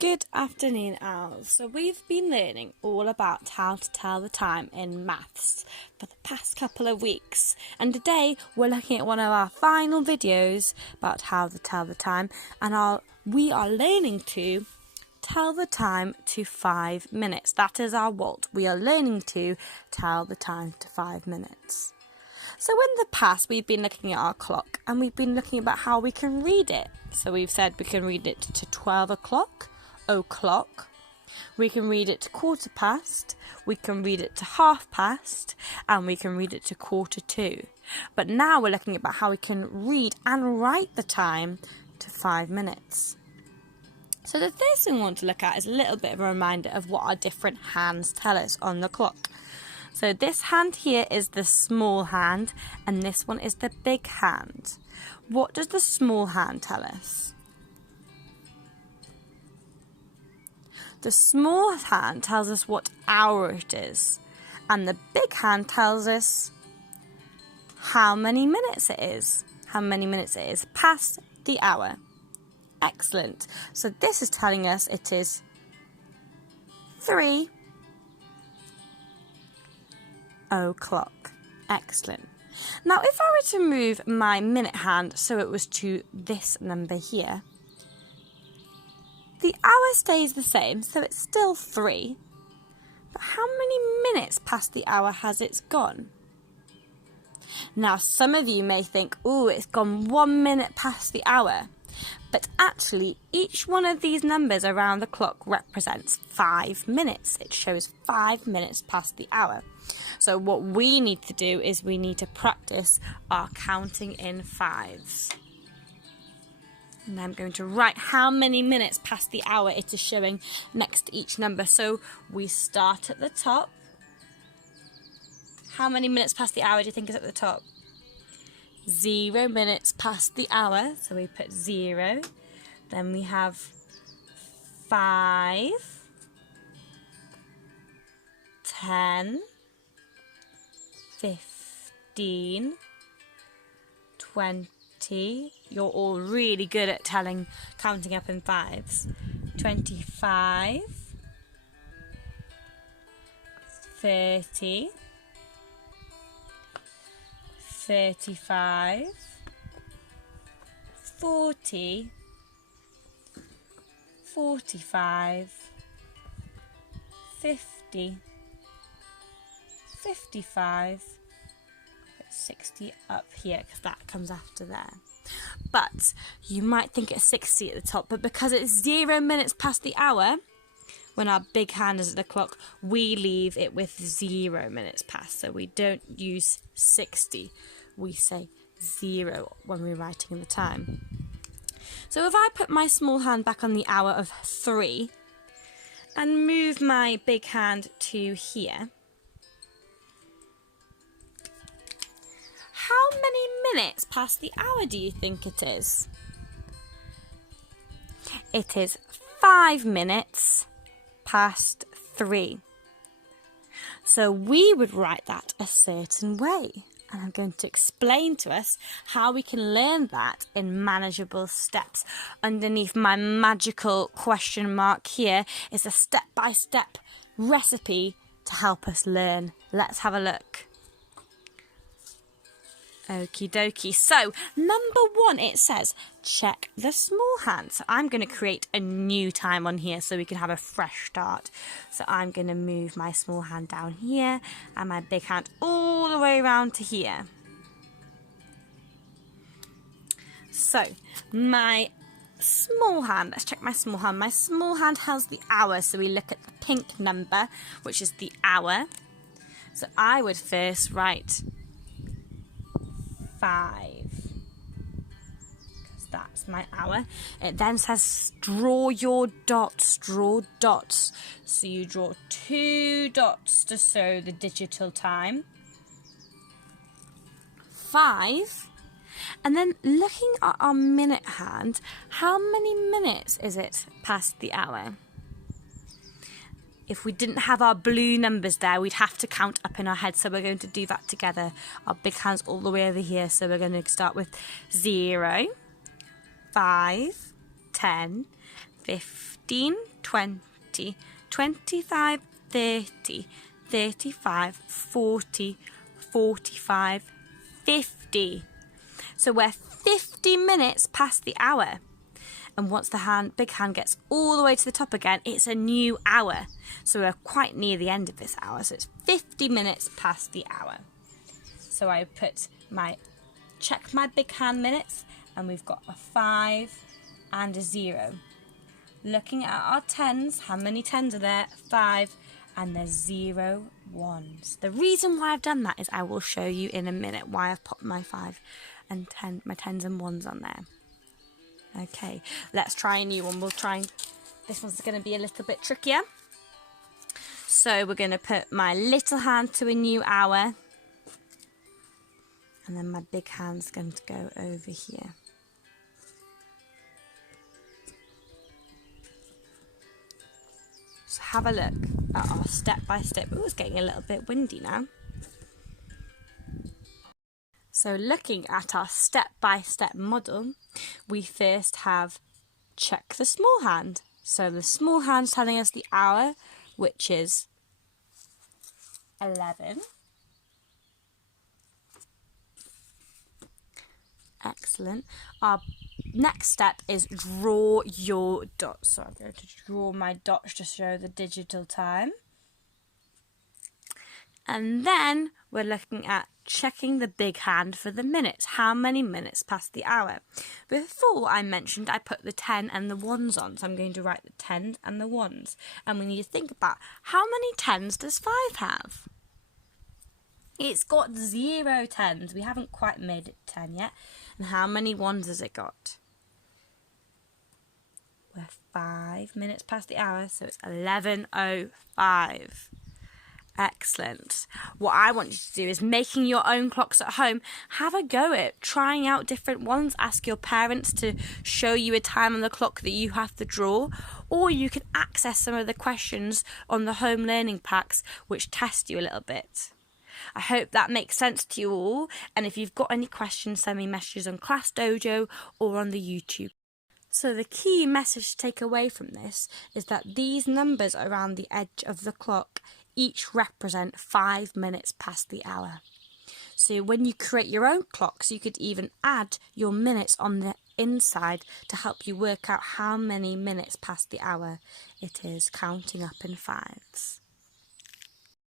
Good afternoon, owls. So we've been learning all about how to tell the time in maths for the past couple of weeks, and today we're looking at one of our final videos about how to tell the time, and we are learning to tell the time to 5 minutes. That is our WALT. We are learning to tell the time to 5 minutes. So in the past, we've been looking at our clock and we've been looking about how we can read it. So we've said we can read it to 12 o'clock, we can read it to quarter past, we can read it to half past, and we can read it to quarter to. But now we're looking about how we can read and write the time to 5 minutes. So the first thing we want to look at is a little bit of a reminder of what our different hands tell us on the clock. So this hand here is the small hand, and this one is the big hand. What does the small hand tell us? The small hand tells us what hour it is, and the big hand tells us how many minutes it is. Past the hour. Excellent. So this is telling us it is 3 o'clock. Excellent. Now, if I were to move my minute hand so it was to this number here, the hour stays the same, so it's still 3. But how many minutes past the hour has it gone? Now, some of you may think, oh, it's gone 1 minute past the hour. But actually, each one of these numbers around the clock represents 5 minutes. It shows 5 minutes past the hour. So what we need to do is we need to practice our counting in fives. And I'm going to write how many minutes past the hour it is showing next to each number. So we start at the top. How many minutes past the hour do you think is at the top? 0 minutes past the hour, so we put 0. Then we have 5, 10, 15, 20. You're all really good at counting up in fives. 25, 30, 35, 40, 45, 50, 55, 60 up here because that comes after there. But you might think it's 60 at the top, but because it's 0 minutes past the hour, when our big hand is at the clock, we leave it with 0 minutes past. So we don't use 60. We say 0 when we're writing the time. So if I put my small hand back on the hour of 3 and move my big hand to here, how many minutes past the hour do you think it is? It is 5 minutes past 3. So we would write that a certain way. And I'm going to explain to us how we can learn that in manageable steps. Underneath my magical question mark here is a step-by-step recipe to help us learn. Let's have a look. Okie dokie. So, number 1, it says, check the small hand. So I'm going to create a new time on here so we can have a fresh start. So I'm going to move my small hand down here and my big hand all the way around to here. So, my small hand, let's check my small hand. My small hand has the hour, so we look at the pink number, which is the hour. So I would first write 5, because that's my hour. It then says draw your dots, draw dots. So you draw 2 dots to show the digital time. 5. And then looking at our minute hand, how many minutes is it past the hour? If we didn't have our blue numbers there, we'd have to count up in our head. So we're going to do that together. Our big hand's all the way over here. So we're going to start with 0, 5, 10, 15, 20, 25, 30, 35, 40, 45, 50. So we're 50 minutes past the hour. And once the big hand gets all the way to the top again, it's a new hour. So we're quite near the end of this hour. So it's 50 minutes past the hour. So I check my big hand minutes, and we've got a 5 and a 0. Looking at our tens, how many tens are there? 5, and there's 0 ones. The reason why I've done that is I will show you in a minute why I've popped my 5 and 10, my tens and ones on there. Okay, let's try a new one. This one's going to be a little bit trickier. So we're going to put my little hand to a new hour. And then my big hand's going to go over here. So have a look at our step by step. Oh, it's getting a little bit windy now. So looking at our step-by-step model, we first have check the small hand. So the small hand's telling us the hour, which is 11. Excellent. Our next step is draw your dots. So I'm going to draw my dots to show the digital time. And then we're looking at checking the big hand for the minutes. How many minutes past the hour? Before I mentioned I put the 10 and the 1s on. So I'm going to write the 10s and the 1s. And we need to think about how many 10s does 5 have? It's got 0 10s. We haven't quite made it 10 yet. And how many 1s has it got? We're 5 minutes past the hour, so it's 11:05. Excellent. What I want you to do is making your own clocks at home. Have a go at trying out different ones. Ask your parents to show you a time on the clock that you have to draw, or you can access some of the questions on the home learning packs which test you a little bit. I hope that makes sense to you all, and if you've got any questions, send me messages on Class Dojo or on the YouTube. So the key message to take away from this is that these numbers around the edge of the clock each represent 5 minutes past the hour. So when you create your own clocks, you could even add your minutes on the inside to help you work out how many minutes past the hour it is, counting up in 5s.